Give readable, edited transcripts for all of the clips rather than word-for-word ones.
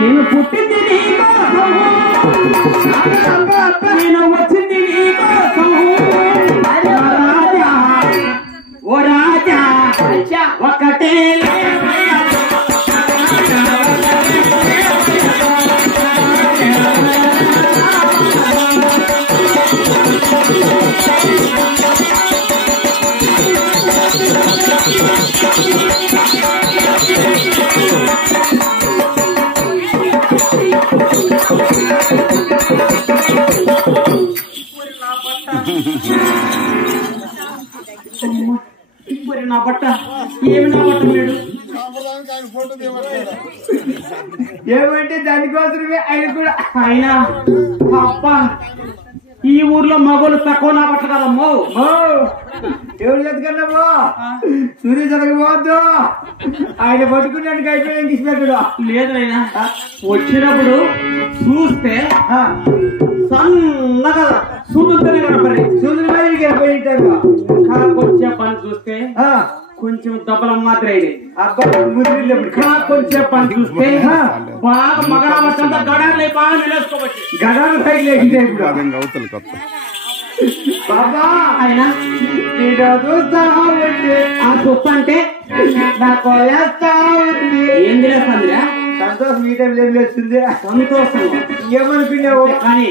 నేను పుట్టింది నేను వచ్చింది రాజా ఓ రాజా ఒకటే ఇప్పుడు నా బట్ట ఏమి నా బట్ట లేడు ఏమంటే దానికోసమే ఆయన కూడా ఆయన అప్ప ఈ ఊర్లో మగోళ్ళు తక్కువ నా బట్ట కదమ్మో ఎవరు చదువుకున్నామో సూర్య చదవద్దు ఆయన పట్టుకున్నాడు అయిపోయి తీసుకెళ్ళాడు లేదు ఆయన వచ్చినప్పుడు చూస్తే సన్నగా సూర్యుడితోనే కనపడి సూర్యుడి బయటికి వెళ్ళిపోయింటారు కొంచెం పని చూస్తే కొంచెం దబ్బలం మాత్రమే కొంచెం పని చూస్తే బాగా మగరామచ్చంతా గడాలు బాగా నిలేసుకోవచ్చు గడాలు పైకి లేచిందే ఇప్పుడు బాబా ఆయన ఆ చూస్తా అంటే నాకు ఏం తెలియస్తుందిరా సంతోషం ఈ టైంలో ఏం లేస్తుంది సంతోషం ఏమనుకున్నావు కానీ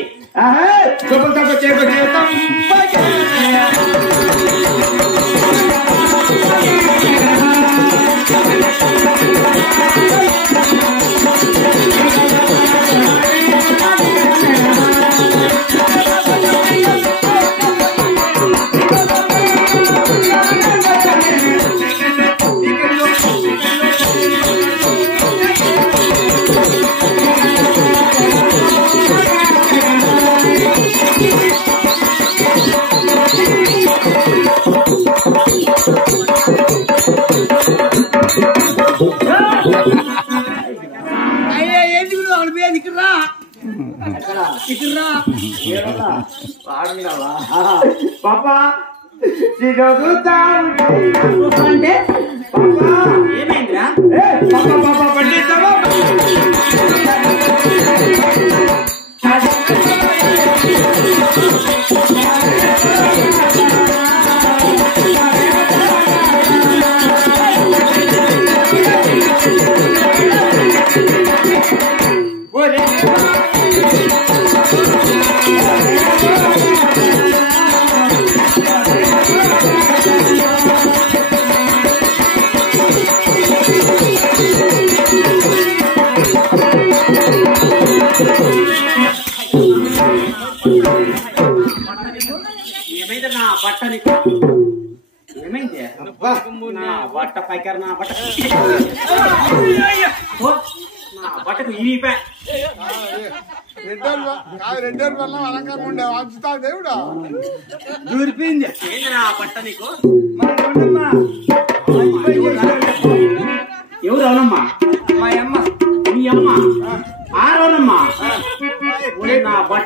పాపా అంటే ఏమైందిరా పాపా పండిస్తావా ఏమైంది నా బట్టని ఏమైంది నా బట్ట పైకారు నా బట్ట నా బట్టకు ఈపే దూరిపోయింది ఏంది నా బట్ట నీకు ఎవరు అవునమ్మా మా అమ్మ మీ అమ్మ ఆ రౌనమ్మా నా బట్ట